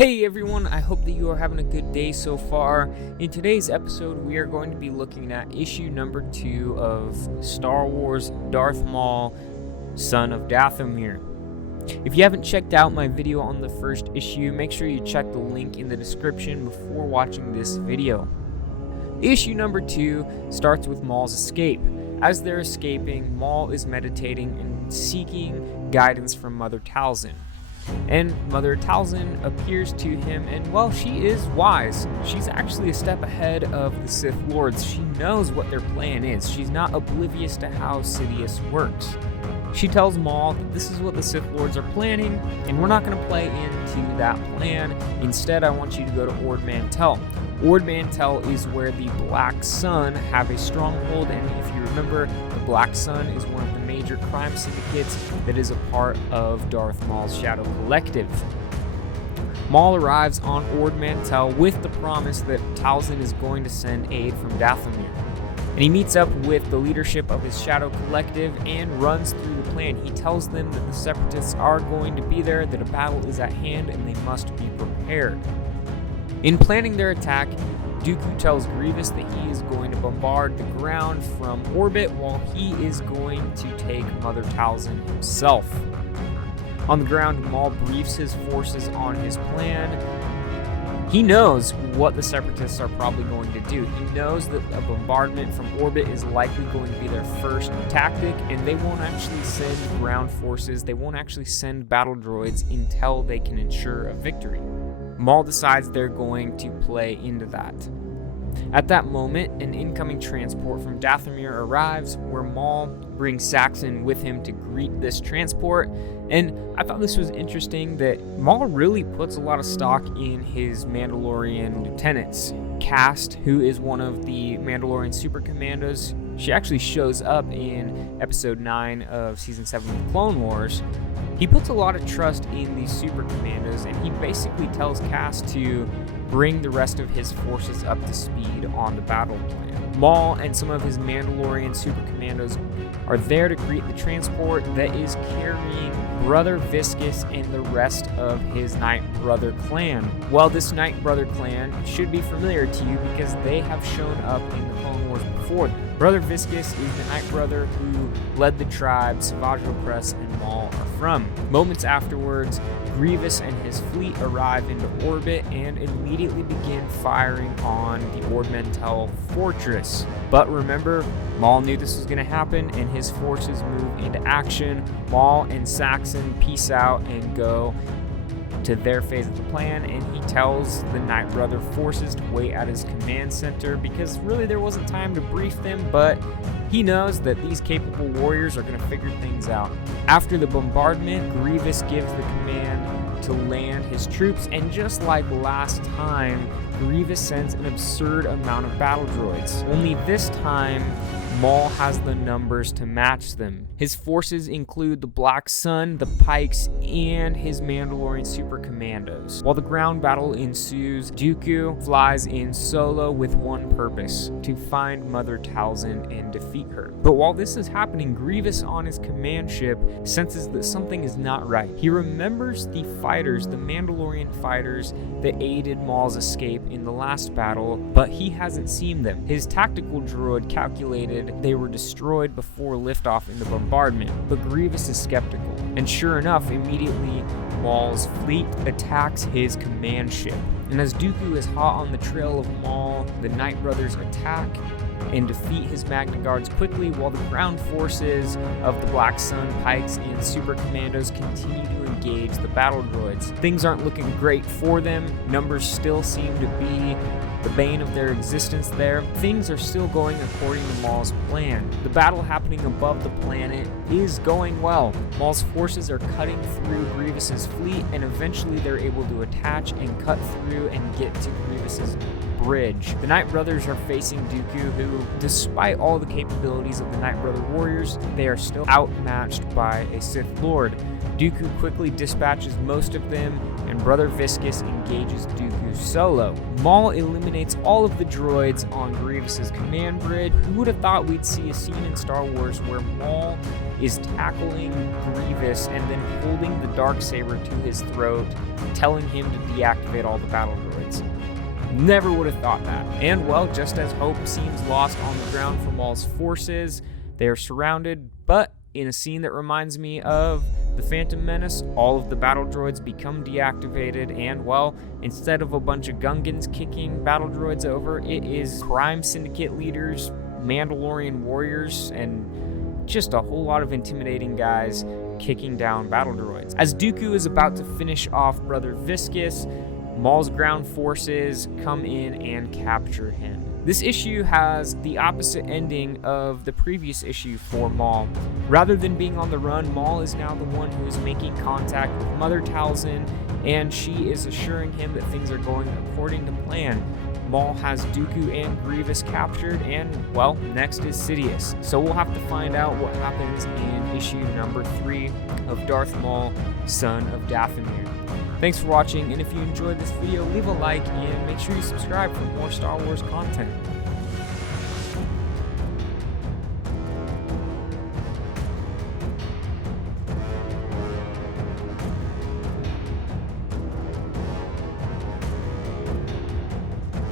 Hey everyone, I hope that you are having a good day so far. In today's episode, we are going to be looking at issue number 2 of Star Wars Darth Maul, Son of Dathomir. If you haven't checked out my video on the first issue, make sure you check the link in the description before watching this video. Issue number 2 starts with Maul's escape. As they're escaping, Maul is meditating and seeking guidance from Mother Talzin. And Mother Talzin appears to him, and well, she is wise. She's actually a step ahead of the Sith Lords. She knows what their plan is. She's not oblivious to how Sidious works. She tells Maul that this is what the Sith Lords are planning, and we're not going to play into that plan. Instead, I want you to go to Ord Mantell. Ord Mantell is where the Black Sun have a stronghold, and if you remember, the Black Sun is one of the major crime syndicates that is a part of Darth Maul's Shadow Collective. Maul arrives on Ord Mantell with the promise that Talzin is going to send aid from Dathomir. And he meets up with the leadership of his Shadow Collective and runs through the plan. He tells them that the Separatists are going to be there, that a battle is at hand, and they must be prepared. In planning their attack, Dooku tells Grievous that he is going to bombard the ground from orbit while he is going to take Mother Talzin himself. On the ground, Maul briefs his forces on his plan. He knows what the Separatists are probably going to do. He knows that a bombardment from orbit is likely going to be their first tactic, and they won't actually send ground forces, they won't actually send battle droids until they can ensure a victory. Maul decides they're going to play into that. At that moment, an incoming transport from Dathomir arrives, where Maul brings Saxon with him to greet this transport. And I thought this was interesting that Maul really puts a lot of stock in his Mandalorian lieutenants. Cast, who is one of the Mandalorian super commandos, she actually shows up in episode 9 of season 7 of the Clone Wars. He puts a lot of trust in these super commandos, and he basically tells Cass to bring the rest of his forces up to speed on the battle plan. Maul and some of his Mandalorian super commandos are there to greet the transport that is carrying Brother Viscus and the rest of his Night Brother clan. Well, this Night Brother clan should be familiar to you because they have shown up in the Clone Wars before. Brother Viscus is the Night Brother who led the tribe Savage Opress and Maul are from. Moments afterwards, Grievous and his fleet arrive into orbit and immediately begin firing on the Ord Mantell fortress. But remember, Maul knew this was going to happen, and his forces move into action. Maul and Saxon peace out and go to their phase of the plan, and he tells the Night Brother forces to wait at his command center because really there wasn't time to brief them, but he knows that these capable warriors are going to figure things out. After the bombardment, Grievous gives the command to land his troops, and just like last time, Grievous sends an absurd amount of battle droids. Only this time, Maul has the numbers to match them. His forces include the Black Sun, the Pikes, and his Mandalorian super commandos. While the ground battle ensues, Dooku flies in solo with one purpose: to find Mother Talzin and defeat her. But while this is happening, Grievous on his command ship senses that something is not right. He remembers the fighters, the Mandalorian fighters that aided Maul's escape in the last battle, but he hasn't seen them. His tactical droid calculated they were destroyed before liftoff in the bombardment, but Grievous is skeptical. And sure enough, immediately Maul's fleet attacks his command ship. And as Dooku is hot on the trail of Maul, the Night Brothers attack and defeat his Magna Guards quickly, while the ground forces of the Black Sun, Pikes, and Super Commandos continue to engage the battle droids. Things aren't looking great for them. Numbers still seem to be the bane of their existence there. Things are still going according to Maul's plan. The battle happening above the planet is going well. Maul's forces are cutting through Grievous's fleet, and eventually they're able to attach and cut through and get to Grievous's bridge. The Night Brothers are facing Dooku, who, despite all the capabilities of the Night Brother warriors, they are still outmatched by a Sith Lord. Dooku quickly dispatches most of them, and Brother Viscus engages Dooku solo. Maul eliminates all of the droids on Grievous's command bridge. Who would have thought we'd see a scene in Star Wars where Maul is tackling Grievous and then holding the Darksaber to his throat, telling him to deactivate all the battle droids. Never would have thought that. And well, just as hope seems lost on the ground for Maul's forces, they are surrounded, but in a scene that reminds me of The Phantom Menace, all of the battle droids become deactivated, and well, instead of a bunch of Gungans kicking battle droids over, it is crime syndicate leaders, Mandalorian warriors, and just a whole lot of intimidating guys kicking down battle droids. As Dooku is about to finish off Brother Viscus, Maul's ground forces come in and capture him. This issue has the opposite ending of the previous issue for Maul. Rather than being on the run, Maul is now the one who is making contact with Mother Talzin, and she is assuring him that things are going according to plan. Maul has Dooku and Grievous captured, and, well, next is Sidious. So we'll have to find out what happens in issue number 3 of Darth Maul, Son of Dathomir. Thanks for watching, and if you enjoyed this video, leave a like and make sure you subscribe for more Star Wars content.